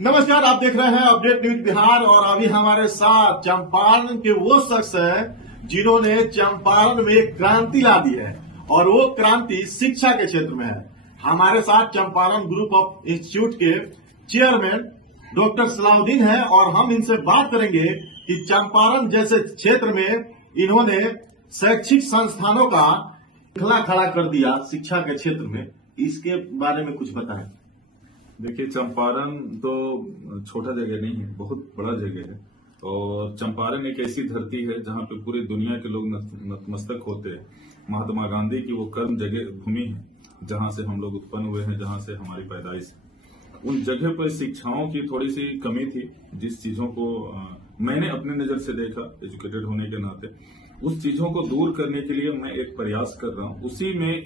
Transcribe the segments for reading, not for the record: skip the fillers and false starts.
नमस्कार, आप देख रहे हैं अपडेट न्यूज बिहार और अभी हमारे साथ चंपारण के वो शख्स हैं जिन्होंने चंपारण में एक क्रांति ला दी है और वो क्रांति शिक्षा के क्षेत्र में है। हमारे साथ चंपारण ग्रुप ऑफ इंस्टीट्यूट के चेयरमैन डॉक्टर सलाउद्दीन है और हम इनसे बात करेंगे कि चंपारण जैसे क्षेत्र में इन्होंने शैक्षिक संस्थानों का श्रृंखला खड़ा कर दिया शिक्षा के क्षेत्र में। इसके बारे में कुछ बताएं। देखिए, चंपारण तो छोटा जगह नहीं है, बहुत बड़ा जगह है। और चंपारण एक ऐसी धरती है जहां पे पूरी दुनिया के लोग नतमस्तक होते हैं। महात्मा गांधी की वो कर्म जगह भूमि है जहां से हम लोग उत्पन्न हुए हैं, जहां से हमारी पैदाइश है। उन जगह पर शिक्षाओं की थोड़ी सी कमी थी, जिस चीजों को मैंने अपने नजर से देखा एजुकेटेड होने के नाते, उस चीजों को दूर करने के लिए मैं एक प्रयास कर रहा हूं। उसी में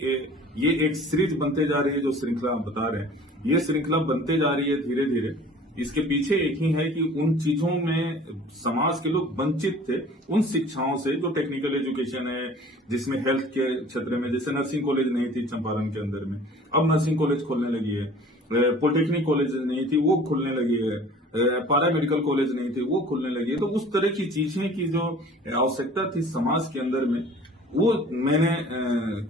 ये एक सीरीज बनते जा रही है, जो श्रृंखला आप बता रहे हैं, ये श्रृंखला बनते जा रही है धीरे धीरे। इसके पीछे एक ही है कि उन चीजों में समाज के लोग वंचित थे, उन शिक्षाओं से जो टेक्निकल एजुकेशन है, जिसमें हेल्थ के क्षेत्र में, जैसे नर्सिंग कॉलेज नहीं थी चंपारण के अंदर में, अब नर्सिंग कॉलेज खोलने लगी है। पॉलिटेक्निक कॉलेज नहीं थी, वो खुलने लगी है। पारा मेडिकल कॉलेज नहीं थी, वो खुलने लगी है। तो उस तरह की चीजें की जो आवश्यकता थी समाज के अंदर में, वो मैंने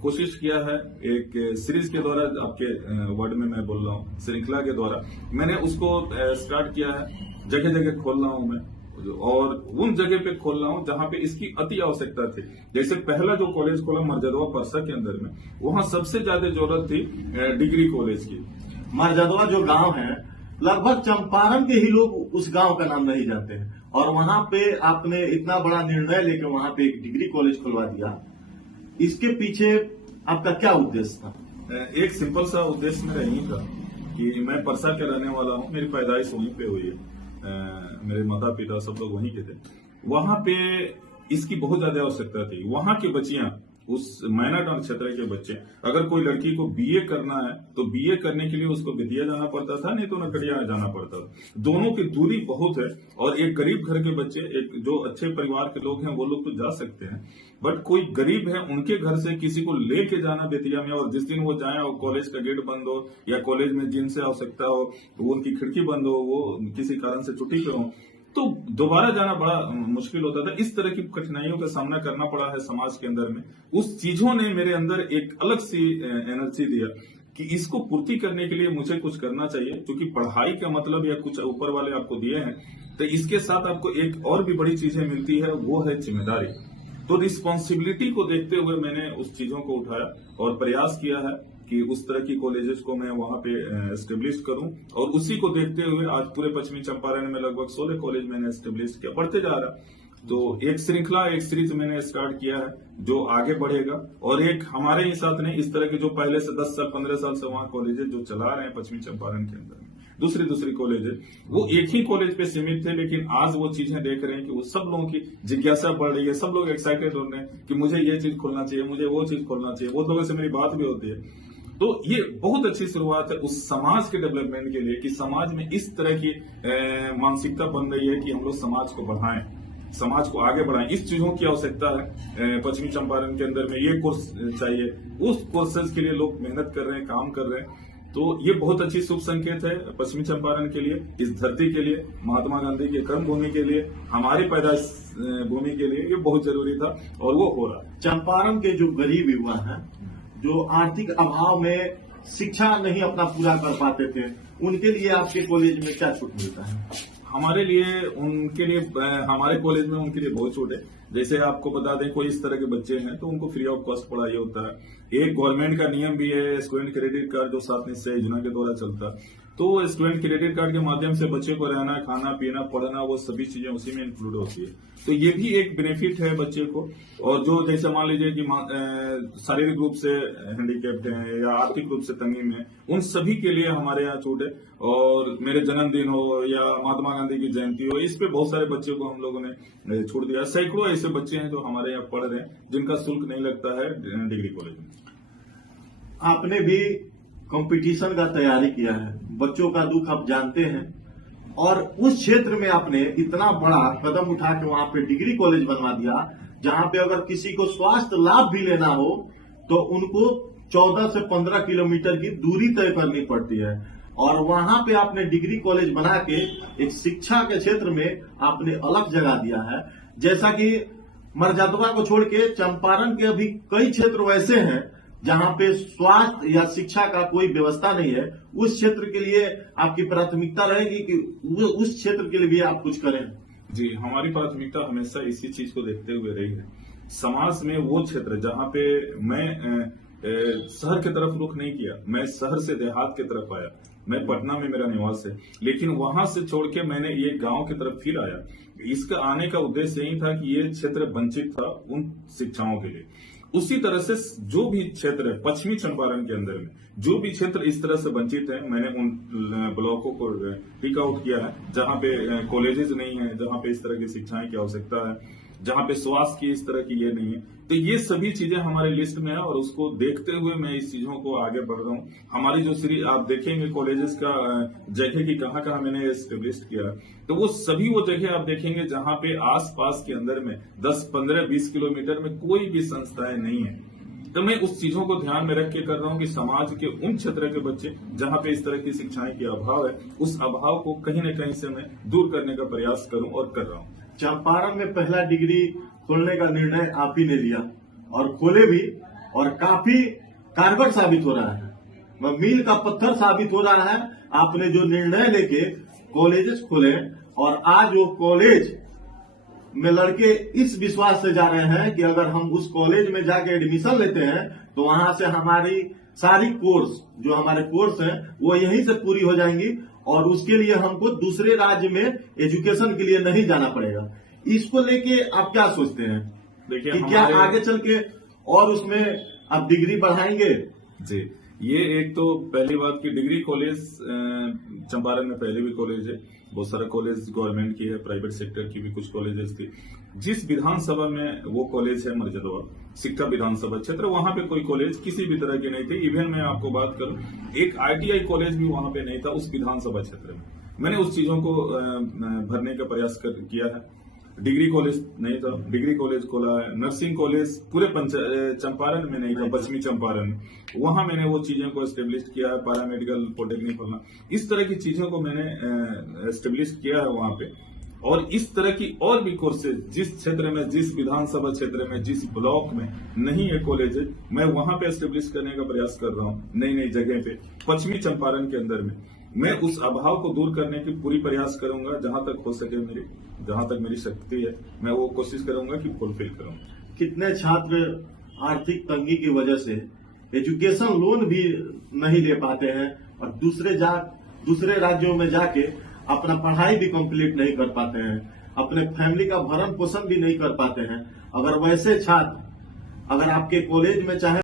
कोशिश किया है एक सीरीज के द्वारा, आपके वर्ड में मैं बोल रहा हूँ, श्रृंखला के द्वारा मैंने उसको स्टार्ट किया है। जगह जगह खोल रहा हूँ मैं, और उन जगह पे खोल रहा हूँ जहां पे इसकी अति आवश्यकता थी। जैसे पहला जो कॉलेज खोला मरजदवा परसा के अंदर में, वहां सबसे ज्यादा जरूरत थी डिग्री कॉलेज की। मरजदवा जो गांव है, लगभग चंपारण के ही लोग उस गांव का नाम नहीं जानते हैं, और वहां पे आपने इतना बड़ा निर्णय लेकर वहां पे एक डिग्री कॉलेज खुलवा दिया। इसके पीछे आपका क्या उद्देश्य था? एक सिंपल सा उद्देश्य मेरा यही था कि मैं परसा के रहने वाला हूँ, मेरी पैदाइश वहीं पे हुई है, मेरे माता पिता सब लोग वहीं के थे। वहां पे इसकी बहुत ज्यादा आवश्यकता थी। वहां की बच्चियां, उस मैनाटाउन क्षेत्र के बच्चे, अगर कोई लड़की को बीए करना है तो बीए करने के लिए उसको बेतिया जाना पड़ता था, नहीं तो नकड़िया जाना पड़ता था। दोनों की दूरी बहुत है, और एक गरीब घर के बच्चे, एक जो अच्छे परिवार के लोग हैं वो लोग तो जा सकते हैं, बट कोई गरीब है, उनके घर से किसी को लेके जाना बेतिया में, और जिस दिन वो जाए और कॉलेज का गेट बंद हो, या कॉलेज में जिनसे आवश्यकता हो वो उनकी खिड़की बंद हो, वो किसी कारण से छुट्टी पे हो, तो दोबारा जाना बड़ा मुश्किल होता था। इस तरह की कठिनाइयों का सामना करना पड़ा है समाज के अंदर में। उस चीजों ने मेरे अंदर एक अलग सी एनर्जी दिया कि इसको पूर्ति करने के लिए मुझे कुछ करना चाहिए, क्योंकि पढ़ाई का मतलब या कुछ ऊपर वाले आपको दिए हैं, तो इसके साथ आपको एक और भी बड़ी चीजें मिलती है, वो है जिम्मेदारी। तो रिस्पॉन्सिबिलिटी को देखते हुए मैंने उस चीजों को उठाया और प्रयास किया है कि उस तरह की कॉलेजेस को मैं वहां पे एस्टेब्लिश करूं, और उसी को देखते हुए आज पूरे पश्चिमी चंपारण में लगभग 16 कॉलेज मैंने एस्टेब्लिश किया, बढ़ते जा रहा। तो एक श्रृंखला, एक सीरीज मैंने स्टार्ट किया है जो आगे बढ़ेगा। और एक हमारे ही साथ नहीं, इस तरह के जो पहले से 10 साल 15 साल से वहां कॉलेजेस जो चला रहे हैं पश्चिमी चंपारण के अंदर, दूसरी कॉलेज है, वो एक ही कॉलेज पे सीमित थे, लेकिन आज वो चीजें देख रहे हैं कि वो सब लोगों की जिज्ञासा बढ़ रही है, सब लोग एक्साइटेड हो रहे हैं कि मुझे ये चीज खोलना चाहिए, मुझे वो चीज खोलना चाहिए। वो लोगों से मेरी बात भी होती है। तो ये बहुत अच्छी शुरुआत है उस समाज के डेवलपमेंट के लिए कि समाज में इस तरह की मानसिकता बन रही है कि हम लोग समाज को बढ़ाएं, समाज को आगे बढ़ाएं। इस चीजों की आवश्यकता है पश्चिमी चंपारण के अंदर में। ये कोर्स चाहिए, उस कोर्सेज के लिए लोग मेहनत कर रहे हैं, काम कर रहे हैं। तो ये बहुत अच्छी शुभ संकेत है पश्चिमी चंपारण के लिए, इस धरती के लिए, महात्मा गांधी के कर्म भूमि के लिए, हमारी पैदाइश भूमि के लिए ये बहुत जरूरी था, और वो हो रहा है। चंपारण के जो गरीब युवा हैं, जो आर्थिक अभाव में शिक्षा नहीं अपना पूरा कर पाते थे, उनके लिए आपके कॉलेज में क्या छूट मिलता है? हमारे कॉलेज में उनके लिए बहुत छूट है। जैसे आपको बता दें, कोई इस तरह के बच्चे हैं तो उनको फ्री ऑफ कॉस्ट पढ़ाई होता है। एक गवर्नमेंट का नियम भी है, स्टूडेंट क्रेडिट कार्ड जो 7 निश्चय योजना के द्वारा चलता है, तो स्टूडेंट क्रेडिट कार्ड के माध्यम से बच्चे को रहना, खाना पीना, पढ़ना, वो सभी चीजें उसी में इंक्लूड होती है। तो ये भी एक बेनिफिट है बच्चे को। और जो जैसे मान लीजिए कि शारीरिक रूप से हैंडीकैप्ड हैं या आर्थिक रूप से तंगी में, उन सभी के लिए हमारे यहाँ छूट है। और मेरे जन्मदिन हो या महात्मा गांधी की जयंती हो, इस पे बहुत सारे बच्चों को हम लोगों ने छूट दिया। सैकड़ों ऐसे बच्चे हैं जो हमारे यहाँ पढ़ रहे हैं, जिनका शुल्क नहीं लगता है डिग्री कॉलेज में। आपने भी कंपटीशन का तैयारी किया है, बच्चों का दुख आप जानते हैं, और उस क्षेत्र में आपने इतना बड़ा कदम उठा के वहां पे डिग्री कॉलेज बनवा दिया, जहां पे अगर किसी को स्वास्थ्य लाभ भी लेना हो तो उनको 14 से 15 किलोमीटर की दूरी तय करनी पड़ती है। और वहां पे आपने डिग्री कॉलेज बना के एक शिक्षा के क्षेत्र में आपने अलग जगह दिया है। जैसा कि मरजदवा को छोड़ के चंपारण के अभी कई क्षेत्र वैसे हैं जहां पे स्वास्थ्य या शिक्षा का कोई व्यवस्था नहीं है। उस क्षेत्र के लिए आपकी प्राथमिकता रहेगी कि उस क्षेत्र के लिए भी आप कुछ करें? जी, हमारी प्राथमिकता हमेशा इसी चीज को देखते हुए रही है। समाज में वो क्षेत्र जहां पे मैं शहर की तरफ रुख नहीं किया, मैं शहर से देहात की तरफ आया, मैं पटना में मेरा निवास है, लेकिन वहां से छोड़ के मैंने ये गांव की तरफ फिर आया। इसका आने का उद्देश्य यही था कि ये क्षेत्र वंचित था उन शिक्षाओं के लिए। उसी तरह से जो भी क्षेत्र है पश्चिमी चंपारण के अंदर में जो भी क्षेत्र इस तरह से वंचित है, मैंने उन ब्लॉकों को पिक आउट किया है जहां पे कॉलेजेस नहीं है, जहां पे इस तरह की शिक्षाएं की आवश्यकता है, जहां पे स्वास्थ्य की इस तरह की ये नहीं है। तो ये सभी चीजें हमारे लिस्ट में है और उसको देखते हुए मैं इस चीजों को आगे बढ़ रहा हूँ। हमारी जो आप देखेंगे कॉलेजेस का जगह की कहाँ कहाँ मैंने एस्टेब्लिश किया, तो वो सभी वो जगह आप देखेंगे जहां पे आस पास के अंदर में 10, 15, 20 किलोमीटर में कोई भी संस्थाएं नहीं है। तो मैं उस चीजों को ध्यान में रख के कर रहा हूँ कि समाज के उन क्षेत्र के बच्चे जहां पे इस तरह की शिक्षाएं की अभाव है, उस अभाव को कहीं न कहीं से मैं दूर करने का प्रयास करूं और कर रहा हूं। चंपारण में पहला डिग्री खोलने का निर्णय आप ही ने लिया और खोले भी, और काफी कारगर साबित हो रहा है, मील का पत्थर साबित हो रहा है। आपने जो निर्णय लेके कॉलेजेस खोले और आज वो कॉलेज में लड़के इस विश्वास से जा रहे हैं कि अगर हम उस कॉलेज में जाके एडमिशन लेते हैं तो वहां से हमारी सारी कोर्स जो हमारे कोर्स हैं वो यहीं से पूरी हो जाएंगी और उसके लिए हमको दूसरे राज्य में एजुकेशन के लिए नहीं जाना पड़ेगा। इसको लेके आप क्या सोचते हैं? देखिए, कि क्या आगे चल के और उसमें आप डिग्री बढ़ाएंगे? जी, ये एक तो पहली बात की डिग्री कॉलेज चंपारण में पहले भी कॉलेज है, बहुत सारा कॉलेज गवर्नमेंट की है, प्राइवेट सेक्टर की भी कुछ कॉलेजेस थी। जिस विधानसभा में वो कॉलेज है मरजदवा शिक्षा विधानसभा क्षेत्र, वहां पे कोई कॉलेज किसी भी तरह के नहीं थे। इवन मैं आपको बात करूं, एक ITI कॉलेज भी वहां पे नहीं था उस विधानसभा क्षेत्र में। मैंने उस चीजों को भरने का प्रयास किया है। डिग्री कॉलेज नहीं था, डिग्री कॉलेज खोला है। नर्सिंग कॉलेज पूरे चंपारण में नहीं था, पश्चिमी चंपारण में, वहां मैंने वो चीजों को एस्टेब्लिश किया है। पैरामेडिकल पॉलिटेक्निक खोलना, इस तरह की चीजों को मैंने एस्टेब्लिश किया है वहां पे। और इस तरह की और भी कोर्सेज जिस क्षेत्र में, जिस विधानसभा क्षेत्र में, जिस ब्लॉक में नहीं है कॉलेज, मैं वहां पे एस्टेब्लिश करने का प्रयास कर रहा हूँ। नई नई जगह पे पश्चिमी चंपारण के अंदर में मैं उस अभाव को दूर करने की पूरी प्रयास करूंगा। जहां तक हो सके जहां तक मेरी शक्ति है, मैं वो कोशिश करूंगा कि फुलफिल करूंगा। कितने छात्र आर्थिक तंगी की वजह से एजुकेशन लोन भी नहीं ले पाते हैं और दूसरे राज्यों में जाके अपना पढ़ाई भी कंप्लीट नहीं कर पाते हैं, अपने फैमिली का भरण पोषण भी नहीं कर पाते हैं। अगर वैसे छात्र अगर आपके कॉलेज में चाहे